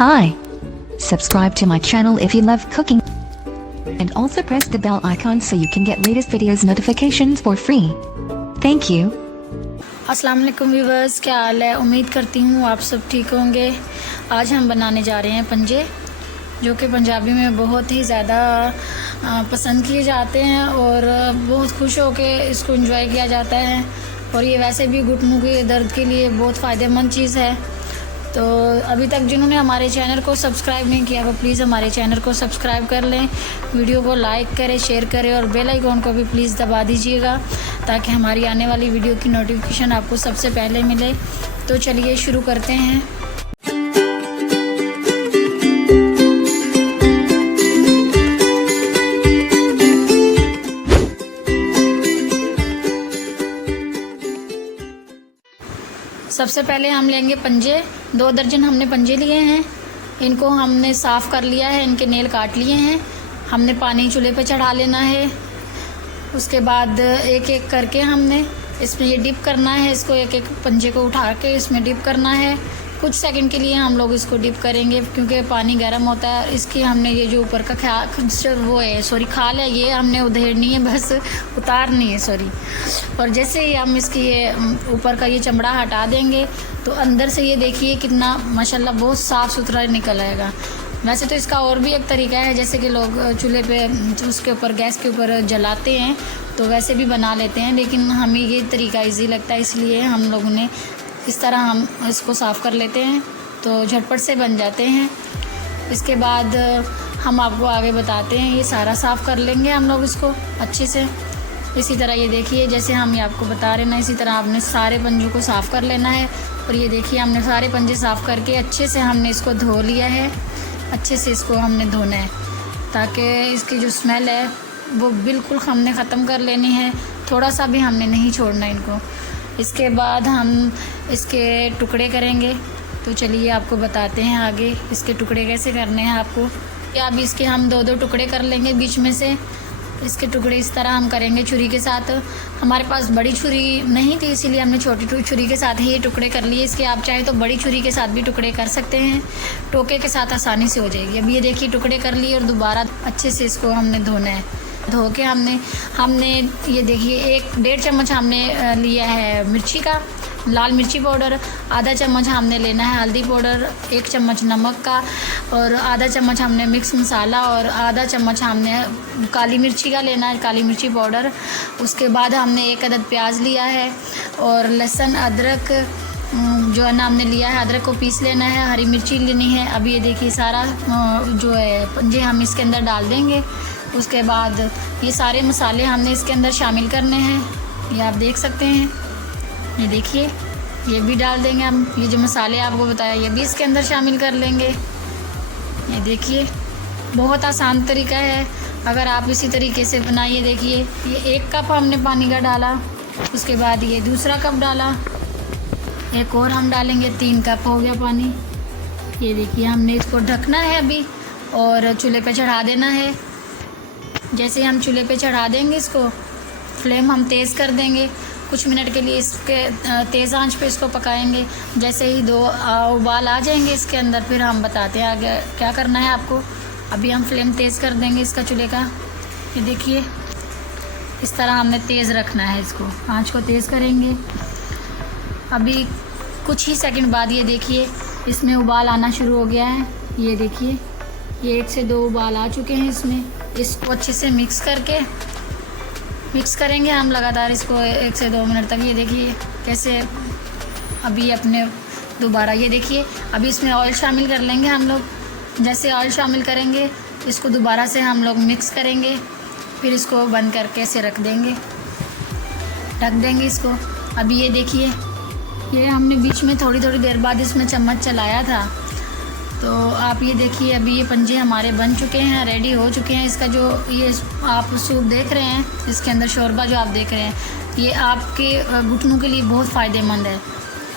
Hi. Subscribe to my channel if you love cooking. And also press the bell icon so you can get latest videos notifications for free. Thank you. अस्सलाम वालेकुम viewers, क्या हाल है। उम्मीद करती हूँ आप सब ठीक होंगे। आज हम बनाने जा रहे हैं पंजे, जो कि पंजाबी में बहुत ही ज़्यादा पसंद किए जाते हैं और बहुत खुश होके इसको एंजॉय किया जाता है। और ये वैसे भी घुटनों के दर्द के लिए बहुत फ़ायदेमंद चीज़ है। तो अभी तक जिन्होंने हमारे चैनल को सब्सक्राइब नहीं किया वो प्लीज़ हमारे चैनल को सब्सक्राइब कर लें, वीडियो को लाइक करें, शेयर करें और बेल आइकॉन को भी प्लीज़ दबा दीजिएगा ताकि हमारी आने वाली वीडियो की नोटिफिकेशन आपको सबसे पहले मिले। तो चलिए शुरू करते हैं। सबसे पहले हम लेंगे पंजे। 2 दर्जन हमने पंजे लिए हैं। इनको हमने साफ़ कर लिया है, इनके नेल काट लिए हैं। हमने पानी चूल्हे पे चढ़ा लेना है। उसके बाद एक एक करके हमने इसमें ये डिप करना है। इसको एक एक पंजे को उठा के इसमें डिप करना है। कुछ सेकंड के लिए हम लोग इसको डिप करेंगे क्योंकि पानी गर्म होता है। इसकी हमने ये जो ऊपर का खाल है ये हमने उधेड़नी है, बस उतारनी है और जैसे ही हम इसकी ये ऊपर का ये चमड़ा हटा देंगे तो अंदर से ये देखिए कितना माशाल्लाह बहुत साफ़ सुथरा निकल आएगा। वैसे तो इसका और भी एक तरीका है, जैसे कि लोग चूल्हे पे उसके ऊपर गैस के ऊपर जलाते हैं तो वैसे भी बना लेते हैं, लेकिन हमें ये तरीका ईजी लगता है इसलिए हम लोगों ने इस तरह हम इसको साफ़ कर लेते हैं तो झटपट से बन जाते हैं। इसके बाद हम आपको आगे बताते हैं। ये सारा साफ़ कर लेंगे हम लोग इसको अच्छे से। इसी तरह ये देखिए जैसे हम ये आपको बता रहे हैं ना, इसी तरह आपने सारे पंजों को साफ़ कर लेना है। और ये देखिए हमने सारे पंजे साफ़ करके अच्छे से हमने इसको धो लिया है। अच्छे से इसको हमने धोना है ताकि इसकी जो स्मेल है वो बिल्कुल हमने ख़त्म कर लेनी है, थोड़ा सा भी हमने नहीं छोड़ना इनको। इसके बाद हम इसके टुकड़े करेंगे। तो चलिए आपको बताते हैं आगे इसके टुकड़े कैसे करने हैं आपको। या अब इसके हम 2-2 टुकड़े कर लेंगे बीच में से। इसके टुकड़े इस तरह हम करेंगे छुरी के साथ। हमारे पास बड़ी छुरी नहीं थी इसीलिए हमने छोटी छुरी के साथ ही ये टुकड़े कर लिए। इसके आप चाहे तो बड़ी छुरी के साथ भी टुकड़े कर सकते हैं, टोके के साथ आसानी से हो जाएगी। अब ये देखिए टुकड़े कर लिए और दोबारा अच्छे से इसको हमने धोना है। धो के हमने ये देखिए 1-1.5 चम्मच हमने लिया है मिर्ची का, लाल मिर्ची पाउडर। आधा चम्मच हमने लेना है हल्दी पाउडर, 1 चम्मच नमक का और आधा चम्मच हमने मिक्स मसाला और आधा चम्मच हमने काली मिर्ची का लेना है, काली मिर्ची पाउडर। उसके बाद हमने 1 अदद प्याज लिया है और लहसुन अदरक जो है ना हमने लिया है। अदरक को पीस लेना है, हरी मिर्ची लेनी है। अब ये देखिए सारा जो है पंजे हम इसके अंदर डाल देंगे। उसके बाद ये सारे मसाले हमने इसके अंदर शामिल करने हैं। ये आप देख सकते हैं, ये देखिए ये भी डाल देंगे हम। ये जो मसाले आपको बताया ये भी इसके अंदर शामिल कर लेंगे। ये देखिए बहुत आसान तरीका है, अगर आप इसी तरीके से बनाइए। देखिए ये 1 कप हमने पानी का डाला, उसके बाद ये दूसरा कप डाला, एक और हम डालेंगे, 3 कप हो गया पानी। ये देखिए हमने इसको ढकना है अभी और चूल्हे पे चढ़ा देना है। जैसे हम चूल्हे पे चढ़ा देंगे इसको, फ्लेम हम तेज़ कर देंगे। कुछ मिनट के लिए इसके तेज़ आंच पे इसको पकाएंगे। जैसे ही 2 उबाल आ जाएंगे इसके अंदर फिर हम बताते हैं आगे क्या करना है आपको। अभी हम फ्लेम तेज़ कर देंगे इसका चूल्हे का। ये देखिए इस तरह हमने तेज़ रखना है इसको, आंच को तेज़ करेंगे। अभी कुछ ही सेकंड बाद ये देखिए इसमें उबाल आना शुरू हो गया है। ये देखिए ये 1 से 2 उबाल आ चुके हैं इसमें। इसको अच्छे से मिक्स करेंगे हम लगातार इसको 1 से 2 मिनट तक। ये देखिए कैसे अभी अपने दोबारा ये देखिए अभी इसमें ऑयल शामिल कर लेंगे हम लोग। जैसे ऑयल शामिल करेंगे इसको दोबारा से हम लोग मिक्स करेंगे, फिर इसको बंद करके ऐसे ढक देंगे इसको। अभी ये देखिए ये हमने बीच में थोड़ी देर बाद इसमें चम्मच चलाया था। तो आप ये देखिए अभी ये पंजे हमारे बन चुके हैं, रेडी हो चुके हैं। इसका जो ये आप सूप देख रहे हैं, इसके अंदर शोरबा जो आप देख रहे हैं, ये आपके घुटनों के लिए बहुत फ़ायदेमंद है।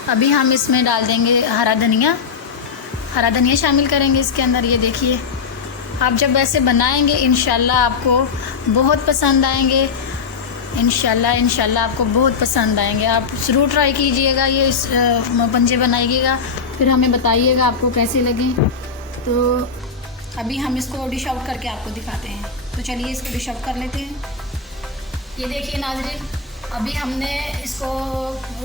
अभी हम इसमें डाल देंगे हरा धनिया शामिल करेंगे इसके अंदर। ये देखिए आप जब ऐसे बनाएंगे इंशाल्लाह आपको बहुत पसंद आएंगे। इंशाल्लाह आपको बहुत पसंद आएंगे। आप ज़रूर ट्राई कीजिएगा, ये पंजे बनाइएगा, फिर हमें बताइएगा आपको कैसे लगे। तो अभी हम इसको डिश आउट करके आपको दिखाते हैं। तो चलिए इसको डिश आउट कर लेते हैं। ये देखिए नाज़रीन, अभी हमने इसको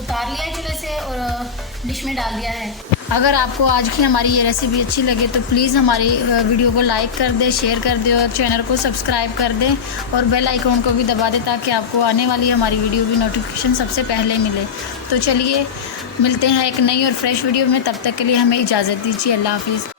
उतार लिया है चूल्हे से और डिश में डाल दिया है। अगर आपको आज की हमारी ये रेसिपी अच्छी लगे तो प्लीज़ हमारी वीडियो को लाइक कर दें, शेयर कर दें और चैनल को सब्सक्राइब कर दें और बेल आइकॉन को भी दबा दें ताकि आपको आने वाली हमारी वीडियो की नोटिफिकेशन सबसे पहले मिले। तो चलिए मिलते हैं एक नई और फ्रेश वीडियो में, तब तक के लिए हमें इजाज़त दीजिए। अल्लाह हाफिज़।